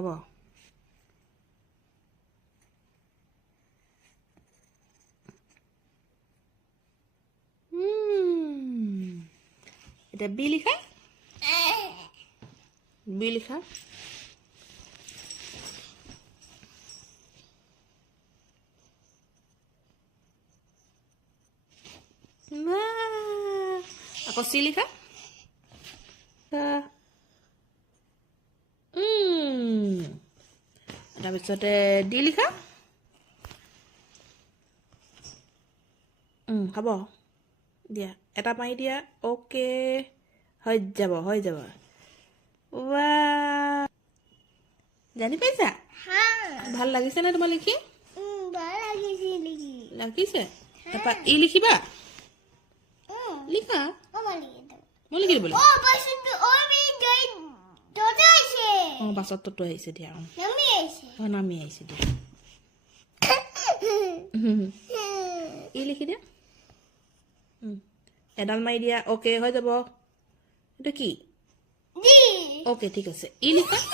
খাব এটা বি লিখা বি লিখা আকৌ চি লিখা তাৰপিছতে ডি লিখা হ'ব দিয়া এটা মাৰি দিয়া অ'কে হৈ যাব ৱা জানি পাইছা ভাল লাগিছেনে তোমাৰ লিখি লাগিছে তাৰপৰা ই লিখিবা লিখা মই লিখি দিব অঁ বাছত ততো আহিছে দিয়া অঁ নামি আহিছে দিয়া ই লিখি দিয়া এডাল মাৰি দিয়া অ'কে হৈ যাব এইটো কি অ'কে ঠিক আছে ই লিখা